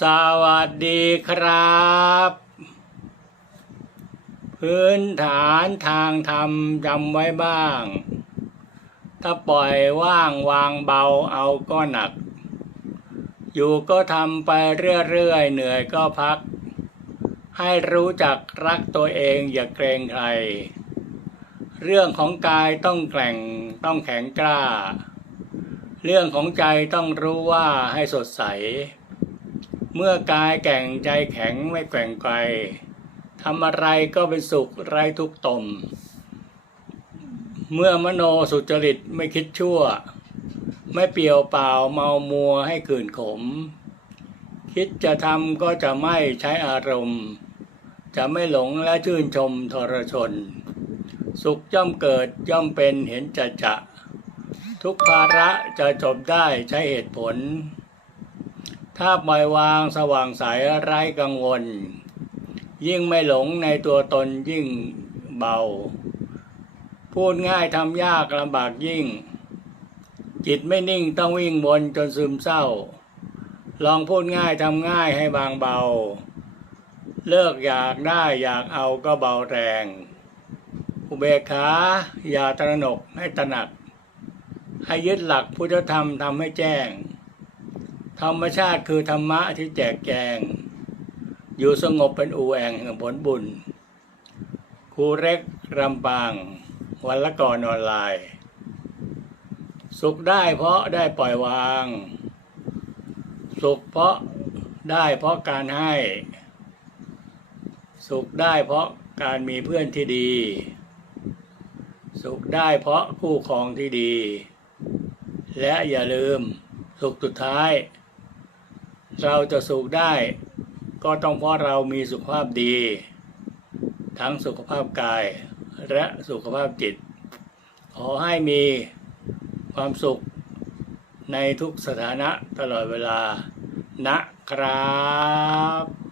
สวัสดีครับ พื้นฐานทางธรรมจำไว้บ้าง ถ้าปล่อยว่างวางเบาเอาก็หนัก อยู่ก็ทำไปเรื่อยๆ เหนื่อยก็พัก ให้รู้จักรักตัวเองอย่าเกรงใคร เรื่องของกายต้องแกร่งต้องแข็งกล้า เรื่องของใจต้องรู้ว่าให้สดใส เมื่อกายแก่งใจแข็งไม่แกว่งไกลทำอะไรก็เป็นสุขไร้ทุกตม เมื่อมโนสุจริตไม่คิดชั่ว ไม่เปียวเปล่าเมามัวให้ขื่นขม คิดจะทำก็จะไม่ใช้อารมณ์ จะไม่หลงและชื่นชมทรชน สุขย่อมเกิดย่อมเป็นเห็นจะจะ ทุกภาระจะจบได้ใช้เหตุผล ถ้าปล่อยวางสว่างใสไร้กังวล ยิ่งไม่หลงในตัวตนยิ่งเบา พูดง่ายทำยากลำบากยิ่ง จิตไม่นิ่งต้องวิ่งวนจนซึมเศร้า ลองพูดง่ายทำง่ายให้บางเบา เลิกอยากได้อยากเอาก็เบาแรง อุเบกขาอย่าตระหนกให้ตระหนัก ให้ยึดหลักพุทธธรรมทำให้แจ้ง ธรรมชาติคือธรรมะที่แจกแจง อยู่สงบเป็นอูแองแห่งผลบุญ ครูเล็กรำปาง วันละก่อนออนไลน์ สุขได้เพราะได้ปล่อยวาง สุขเพราะได้เพราะการให้ สุขได้เพราะการมีเพื่อนที่ดี สุขได้เพราะคู่ครองที่ดี และอย่าลืมสุขสุดท้าย เราจะสุขได้ ก็ต้องเพราะเรามีสุขภาพดี ทั้งสุขภาพกาย และสุขภาพจิต ขอให้มีความสุขในทุกสถานะตลอดเวลานะครับ